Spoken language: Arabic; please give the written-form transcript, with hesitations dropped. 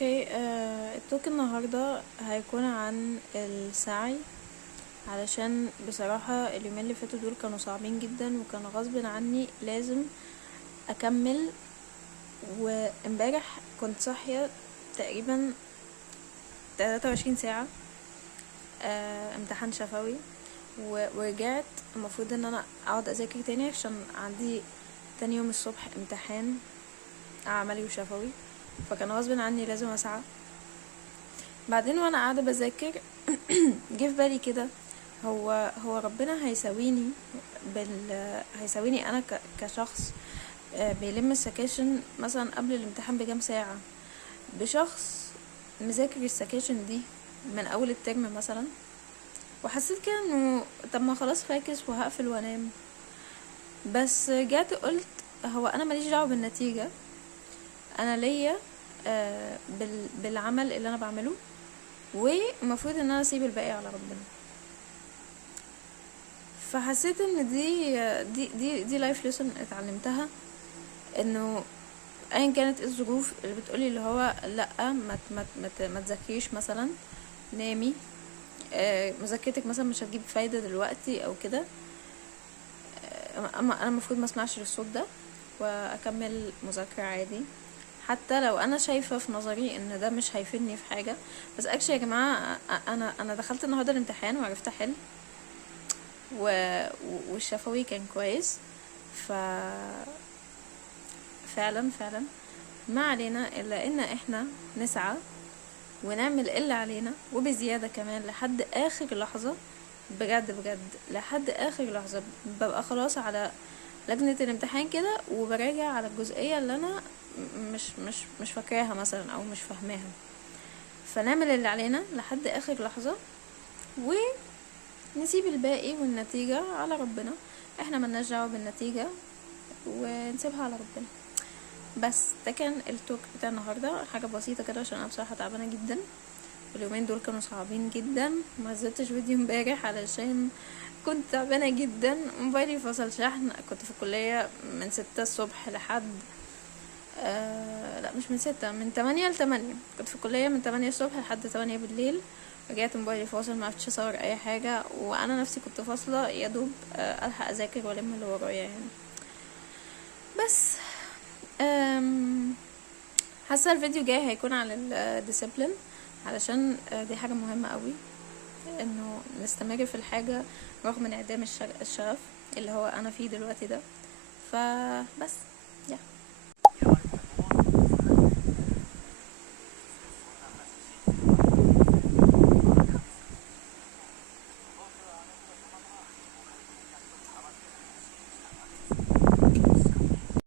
اوكي. التوك النهاردة هيكون عن السعي، علشان بصراحة اليومين اللي فاتوا دول كانوا صعبين جدا، وكان غصب عني لازم اكمل. وامبارح كنت صاحية تقريبا 23 ساعة، امتحان شفوي، ورجعت المفروض ان انا اقعد اذاكر تاني عشان عندي تاني يوم الصبح امتحان عملي وشفوي، فكان غصب عني لازم اسعى. بعدين وانا قاعده بذاكر جه في بالي كده، هو ربنا هيساويني انا كشخص بيلم السكاشن مثلا قبل الامتحان بكام ساعه، بشخص مذاكر السكاشن دي من اول الترم مثلا. وحسيت كده انه طب ما خلاص فاكس وهقفل وانام. بس جات قلت هو انا ماليش دعوه بالنتيجه، انا ليا بالعمل اللي انا بعمله، ومفروض ان انا اسيب الباقي على ربنا. فحسيت ان دي لايف ليسون اتعلمتها، انه ايا كانت الظروف اللي بتقولي اللي هو لا ما تذاكريش مثلا، نامي، مذاكرتك مثلا مش هتجيب فايدة دلوقتي او كده، اما انا المفروض ما اسمعش للصوت ده واكمل مذاكرة عادي، حتى لو انا شايفة في نظري ان ده مش هيفيدني في حاجة. بس اكشلي يا جماعة، انا دخلت النهاردة الامتحان وعرفت احل، والشفوي كان كويس. ف فعلا ما علينا الا ان احنا نسعى ونعمل اللي علينا وبزيادة كمان لحد اخر لحظة. بجد لحد اخر لحظة ببقى خلاص على لجنة الامتحان كده، وبراجع على الجزئية اللي انا مش فاكراها مثلا او مش فاهماها. فنعمل اللي علينا لحد اخر لحظة، ونسيب الباقي والنتيجة على ربنا. احنا ملناش دعوة بالنتيجة ونسيبها على ربنا. بس ده كان التوك بتاع النهارده، حاجه بسيطه كده عشان انا بصراحه تعبانه جدا، واليومين دول كانوا صعبين جدا. ما نزلتش فيديو امبارح علشان كنت تعبانه جدا، موبايلي فصل شحن، كنت في الكليه من 6 الصبح لحد لا مش من 6، من 8 ل8. كنت في الكليه من 8 الصبح لحد 8 بالليل. رجعت موبايلي فاصل، ما عرفتش اصور اي حاجه، وانا نفسي كنت فاصله يا دوب الحق اذاكر والم اللي ورايا يعني. بس حاسه الفيديو جاي هيكون عن الديسيبلين، علشان دي حاجه مهمه قوي، انه نستمر في الحاجه رغم انعدام الشغف اللي هو انا فيه دلوقتي ده. فبس يا